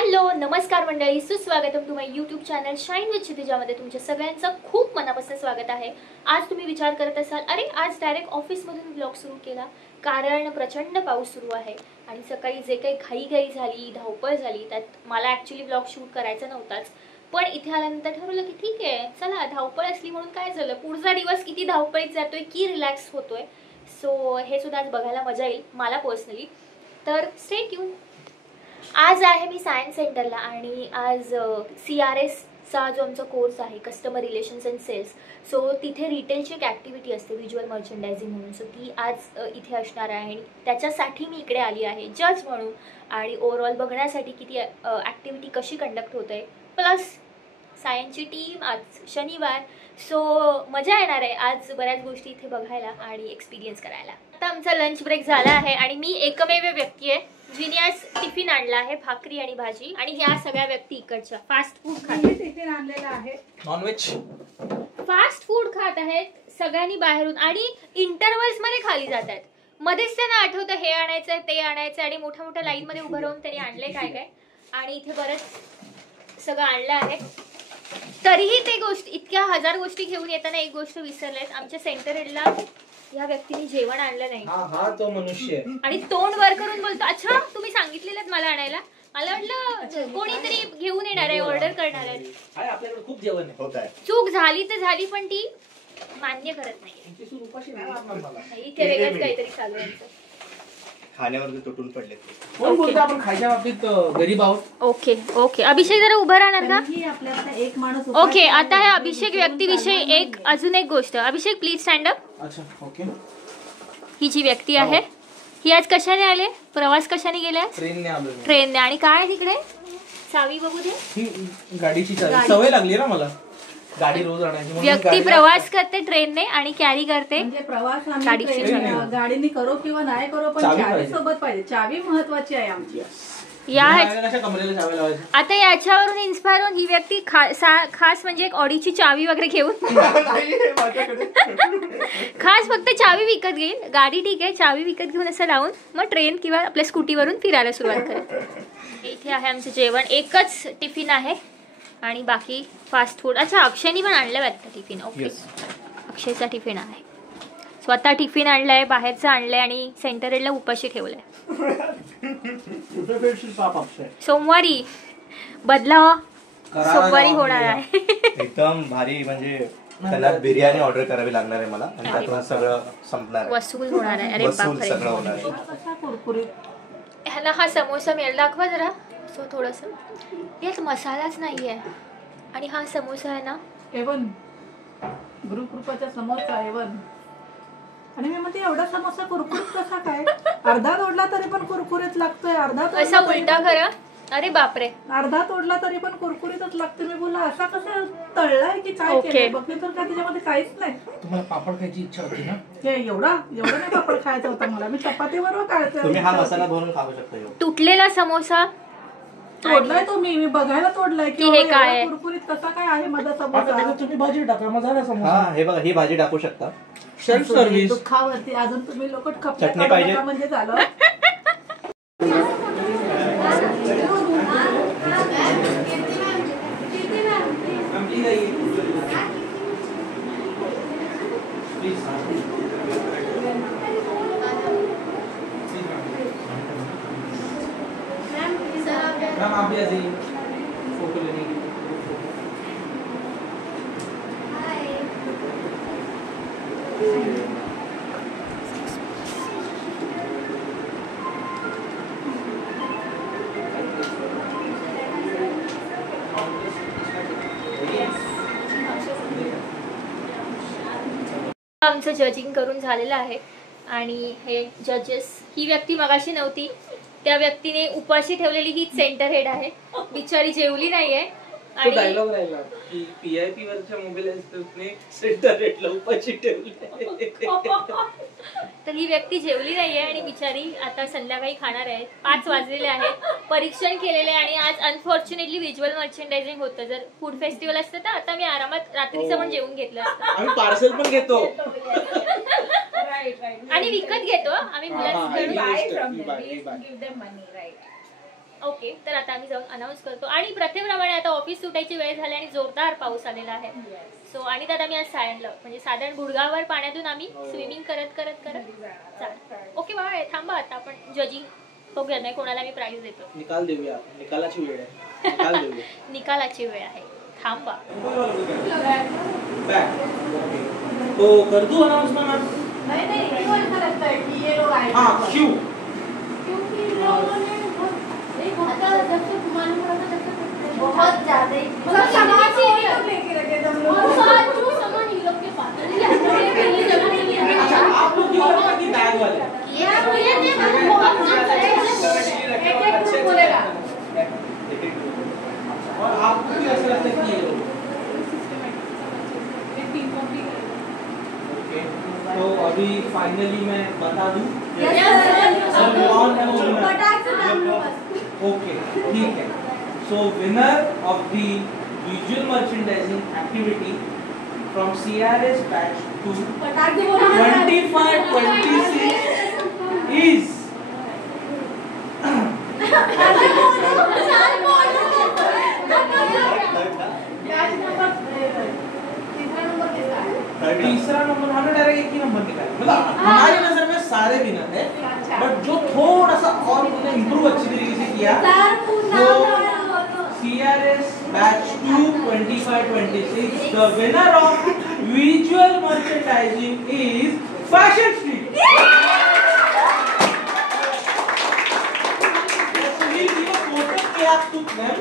Hello नमस्कार मंडळी, सुस्वागतम to my YouTube channel shine with क्षितिजामध्ये तुमच्या सगळ्यांचं खूप मनापासून स्वागत आहे। आज तुम्ही विचार करत असाल, अरे आज डायरेक्ट ऑफिसमधून व्लॉग सुरू केला, कारण प्रचंड पाऊस सुरू आहे आणि सकाळी जे काही घाई झाली, धावपळ झाली, त्यात मला ॲक्च्युली व्लॉग शूट करायचा नव्हताच, पण इथे आल्यानंतर ठरवलं की ठीक आहे, चला धावपळ असली म्हणून काय झालं, पुढचा दिवस किती धावपळीत जातोय की रिलॅक्स होतोय। सो हे सुद्धा आज बघायला मजा येईल मला पर्सनली, तर स्टे ट्यून। आज आहे मी सायन्स सेंटरला आणि आज CRS चा जो आमचा कोर्स आहे customer relations and sales, so तिथे रिटेलची एक ॲक्टिव्हिटी असते व्हिज्युअल मर्चंडायझिंग म्हणून, सो ती आज इथे असणार आहे आणि त्याच्यासाठी मी इकडे आली आहे जज म्हणून आणि ओव्हरऑल बघण्यासाठी की ती ॲक्टिव्हिटी कशी कंडक्ट होत आहे, प्लस सायन्सची टीम, आज शनिवार, सो मजा येणार आहे आज बऱ्याच गोष्टी इथे बघायला आणि एक्सपिरियन्स करायला। आता आमचा लंच ब्रेक झाला आहे आणि मी एकमेव व्यक्ती आहे जिने आज टिफिन आणला आहे, भाकरी आणि भाजी, आणि ह्या सगळ्या व्यक्ती इकडच्या फास्ट फूड खात आहेत, टिफिन आणलेला आहे नॉनव्हेज फास्ट फूड खात आहेत सगळ्यांनी बाहेरून आणि इंटरव्हल्स मध्ये खाली जात आहेत। मध्येच त्यांना आठवतं हे आणायचं ते आणायचं आणि मोठ्या मोठ्या लाईन मध्ये उभं राहून त्यांनी आणले काय काय, आणि इथे बरंच सगळं आणलं आहे। तरीही ते गोष्टी इतक्या हजार गोष्टी घेऊन येताना एक गोष्ट विसरलेत, आमच्या सेंटर हेडला या व्यक्तीने जेवण आणलं नाही। हा तो मनुष्य आणि तोंड वर करून बोलतो, अच्छा तुम्ही सांगितलेलं मला आणायला, मला वाटलं कोणीतरी घेऊन येणार आहे, ऑर्डर करणार आहे, आपल्याकडे खूप जेवण होत आहे। चूक झाली तर झाली, पण ती मान्य करत नाही, इथे वेगळंच काहीतरी चालू आहे खाण्यावर तुटून पडले। कोण बोलतो आपण खायच्या बाबतीत गरीब आहोत? ओके ओके, अभिषेक जरा उभा राहणार का? एक माणूस ओके, आता ह्या अभिषेक व्यक्तीविषयी अजून एक गोष्ट, अभिषेक प्लीज स्टँड अप। अच्छा ओके, ही जी व्यक्ती आहे ही आज कशाने आले, प्रवास कशाने गेलाय? ट्रेनने आलो। ट्रेनने, आणि काय तिकडे चावी बघू दे, ही गाडीची चावी, सवय लागली ना मला गाडी रोज आणायची। व्यक्ती प्रवास करते ट्रेनने आणि कॅरी करते म्हणजे प्रवास गाडीची चावी। गाडीने करो किंवा नाही करो, पण चावी सोबत पाहिजे, चावी महत्वाची आहे आमची। आता याच्यावरून इन्स्पायर होऊन ही व्यक्ती खास म्हणजे एक ऑडीची चावी वगैरे घेऊन खास फक्त चावी विकत घेईल, गाडी ठीक आहे, चावी विकत घेऊन असं लावून मग ट्रेन किंवा आपल्या स्कूटीवरून फिरायला सुरुवात करेल। इथे आहे आमचं जेवण, एकच टिफिन आहे आणि बाकी फास्ट फूड। अच्छा, अक्षयनी पण आणलं वाटतं टिफिन? ओके, अक्षयचा टिफिन आहे, स्वतः टिफिन आणलाय, बाहेरचं आणलंय आणि सेंटर हेडला उपाशी ठेवलंय। सोमवारी बदलाव सोमवारी होणार आहे एकदम भारी, म्हणजे त्याला बिर्याणी ऑर्डर करावी लागणार आहे मला आणि त्यातून सगळं संपणार आहे, वसूल होणार आहे। अरे बापरे, सगळं होणार आहे। ह्याला हा समोसा मिळेल, दाखवा जरा। सो थोडस यात मसालाच नाहीये आणि हा समोसा आहे ना एवन गुरुकृपाचा समोसा एवन, आणि मी म्हणते एवढा समोसा कुरकुरीत कसा काय, अर्धा तोडला तरी पण कुरकुरीत लागतोय, अर्धा असा उलटा करा, अरे बापरे, अर्धा तोडला तरी पण कुरकुरीतच लागते। मी बोलला असा कसा तळलाय की काय केलंय, बघते तर काय त्याच्यामध्ये काहीच नाही। तुम्हाला पापड खायची इच्छा होती ना? एवढा नाही पापड खायचा होता मला, मी चपाती बरोबर खायचं। तुम्ही हा मसाला भरून खाऊ शकता। तुटलेला समोसा तोडलाय तो, मी बघायला तोडलाय की हे काय कुरकुरीत कसा काय आहे माझा समोसा। तुम्ही भाजी टाका, मग झाला समोसा। हा हे बघा, ही भाजी टाकू शकता, सेल्फ सर्व्हिस। दुःखावरती अजून तुम्ही लोक चटणी पाहिजे म्हणजे झालं। आप भी आ जाइए फोटो लेने के लिए। आमचं जजिंग करून झालेलं आहे आणि हे जजेस, ही व्यक्ती मगाशी नव्हती, त्या व्यक्तीने उपाशी ठेवलेली ही सेंटर हेड आहे, बिचारी जेवली नाहीये आणि डायलॉग राहिला की PIP वरच्या मोबाईल असतोने सेंटर हेडला उपाशी ठेवले, तर ही व्यक्ती जेवली नाहीये आणि बिचारी आता संध्याकाळी खाणार आहे। 5 वाजलेले आहेत, परीक्षण केलेले आणि आज अनफॉर्च्युनेटली व्हिज्युअल मर्चंडायझिंग होतं। जर फूड फेस्टिवल असतं तर आता मी आरामात रात्रीचं पण जेवून घेतलं असतं। आम्ही पार्सल पण घेतो आणि विकत घेतो आम्ही मुलांकडून। ओके, तर आता आम्ही जाऊन अनाऊन्स करतो आणि प्रथेप्रमाणे आता ऑफिस सुटायची वेळ झाली आणि जोरदार पाऊस आलेला आहे. सो आणि त्यात आम्ही आज सायनला म्हणजे साधारण गुडघावर पाण्यातून आम्ही स्विमिंग करत करत करत ओके बाय थांबा. आता आपण जजिंग बघूया नाही कोणाला मी प्राइज देतो. निकाल देऊया, निकालाची वेळ आहे. निकाल देऊया. निकालाची वेळ आहे. थांबा. तो कर दूं अनाउंसमेंट. हाँ क्यों बहुत ज्यादा आप लोग क्यों रखा कि बैग वाले और आपको भी ऐसा लगता है कि ये ओके. तो अभी फाइनली मैं बता दूं कौन है वो विनर. ओके ठीक है. So winner of the visual merchandising activity from CRS batch 2 25-26 is तीसरा नंबर. हमने डायरेक्ट एक ही नंबर निकाला. मतलब हमारी नजर में सारे विनर है, बट जो थोड़ा सा और उन्होंने इम्प्रूव अच्छी तरीके से किया वो CRS batch 2 25-26. The winner of visual merchandising is Fashion Street. So we'll give a photo clap to them.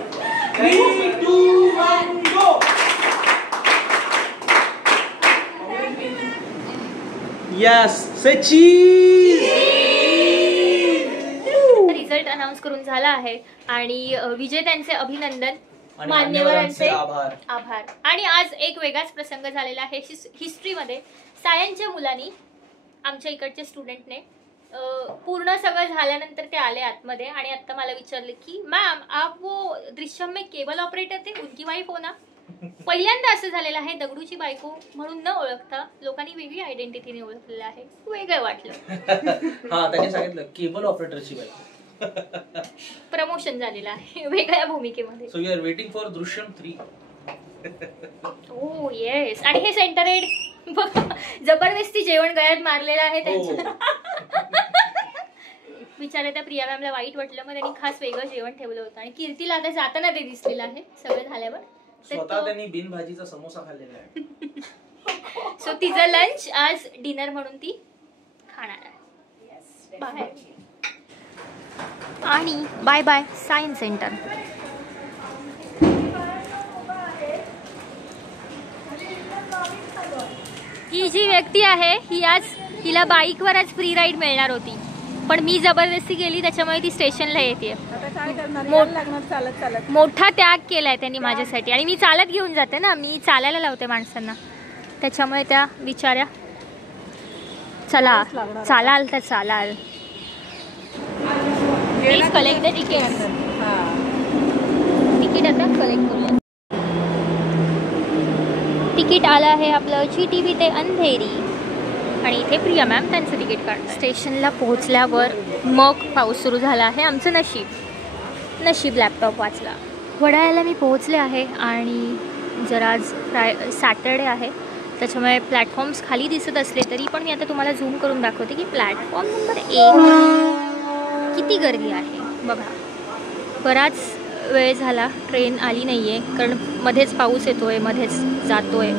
3, 2, 1, go. Yes, say cheese. Result announce करून झाला आहे आणि विजेत्यांचे अभिनंदन, आणि मान्यवरांचे आभार. आभार. आणि आज एक वेगळाच प्रसंग झालेला आहे हिस्ट्रीमध्ये. सायन्सच्या मुलांनी आमच्या इकडच्या स्टुडंटने पूर्ण सगळं झाल्यानंतर ते आले आतमध्ये आणि आता मला विचारले की मॅम आप वो दृश्यम में केबल ऑपरेटर थे उनकी वाईफ हो ना. पहिल्यांदा असं झालेलं आहे दगडूची बायको म्हणून न ओळखता लोकांनी वेगळी आयडेंटिटीने ओळखलेलं आहे. वेगळं वाटलं. हा त्यांनी सांगितलं केबल ऑपरेटरची बायको. प्रमोशन झालेलं आहे वेगळ्या भूमिकेमध्ये. So we are waiting for Drishyam 3. Oh yes. आणि हे सेंटर एड जबरदस्ती जेवण गळ्यात मारलेलं आहे त्यांच्या. बिचारे त्या प्रिया मॅमला वाईट वाटलं मग त्यांनी खास वेगळं जेवण ठेवलं होतं आणि कीर्तीला आता जाताना ते दिसलेलं आहे सगळं झाल्यावर. स्वतः त्यांनी बिन भाजीचा समोसा खाल्लेला आहे. सो तिचं लंच आज डिनर म्हणून ती खाणार आहे बाहेर. आणि बाय बाय सायन्स सेंटर. ही जी व्यक्ती आहे ही आज हिला बाईकवर आज फ्री राईड मिळणार होती पण मी जबरदस्ती गेली त्याच्यामुळे ती स्टेशनला येते. मोठा त्याग केलाय त्यांनी माझ्यासाठी आणि मी चालत घेऊन जाते ना, मी चालायला लावते माणसांना त्याच्यामुळे त्या विचाऱ्या चला चालाल तर चालाल. Please collect the ticket. Ticket आता कलेक्ट करूया. तिकीट आलं आहे आपलं GTB ते अंधेरी आणि इथे प्रिया मॅम त्यांचं तिकीट काढ. स्टेशनला पोहोचल्यावर मग पाऊस सुरू झाला आहे. आमचं नशीब लॅपटॉप वाचला. वडाळ्याला मी पोहोचले आहे आणि जरा आज सॅटर्डे आहे त्याच्यामुळे प्लॅटफॉर्म्स खाली दिसत असले तरी पण मी आता तुम्हाला झूम करून दाखवते की प्लॅटफॉर्म नंबर 1 किती गर्दी आहे बघा. बराच वेळ झाला ट्रेन आली नाही आहे कारण मध्येच पाऊस येतो आहे मध्येच जातो आहे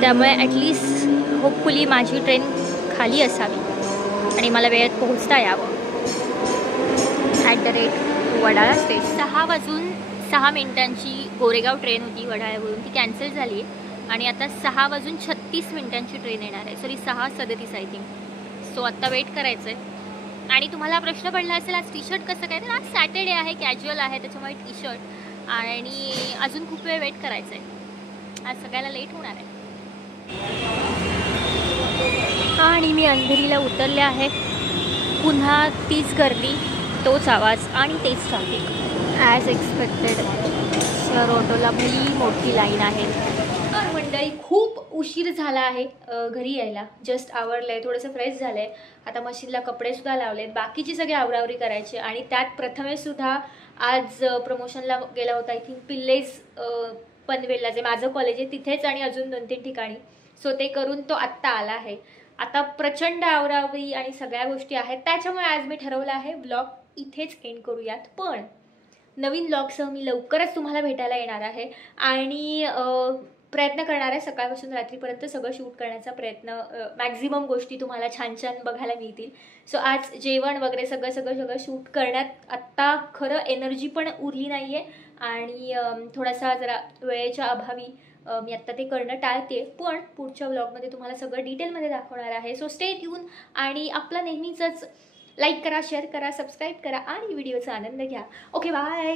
त्यामुळे ॲटलिस्ट होपफुली माझी ट्रेन खाली असावी आणि मला वेळेत पोहोचता यावं. वडाळा स्टेशन 6:06 गोरेगाव ट्रेन होती वडाळ्यावरून ती कॅन्सल झाली आहे आणि आता 6:36 ट्रेन येणार आहे. Sorry 6:37 I think. सो आत्ता वेट करायचं आहे. आणि तुम्हाला प्रश्न पडला असेल आज टी शर्ट कसं काय तर आज सॅटर्डे आहे कॅज्युअल आहे त्याच्यामुळे टी शर्ट आणि अजून खूप वेळ वेट करायचं आहे. आज सगळ्याला लेट होणार आहे. आणि मी अंधेरीला उतरले आहे. पुन्हा तीच गर्दी तोच आवाज आणि तेच ट्रॅफिक ॲज एक्सपेक्टेड. सर ऑटोला भली मोठी लाईन आहे. मंडळी खूप उशीर झाला आहे घरी यायला. जस्ट आवरलं आहे थोडंसं फ्रेश झालं आहे. आता मशीनला कपडेसुद्धा लावलेत बाकीची सगळी आवरावरी करायची आणि त्यात प्रथमेशसुद्धा आज प्रमोशनला गेला होता. आय थिंक पिल्लेज पनवेलला जे माझं कॉलेज आहे तिथेच आणि अजून 2-3 ठिकाणी. सो ते करून तो आत्ता आला आहे. आता प्रचंड आवरावरी आणि सगळ्या गोष्टी आहेत, त्याच्यामुळे आज मी ठरवलं आहे व्लॉग इथेच एंड करूयात. पण नवीन व्लॉगसह मी लवकरच तुम्हाला भेटायला येणार आहे आणि प्रयत्न करणार आहे सकाळपासून रात्रीपर्यंत सगळं शूट करण्याचा प्रयत्न. मॅक्झिमम गोष्टी तुम्हाला छान छान बघायला मिळतील. सो आज जेवण वगैरे सगळं शूट करण्यात आत्ता खरं एनर्जी पण उरली नाही आहे आणि थोडासा जरा वेळेच्या अभावी मी आत्ता ते करणं टाळते. पण पुढच्या व्लॉगमध्ये तुम्हाला सगळं डिटेलमध्ये दाखवणार आहे. सो स्टे ट्यून आणि आपला नेहमीच लाईक करा, शेअर करा, सबस्क्राईब करा आणि व्हिडिओचा आनंद घ्या. Okay, bye.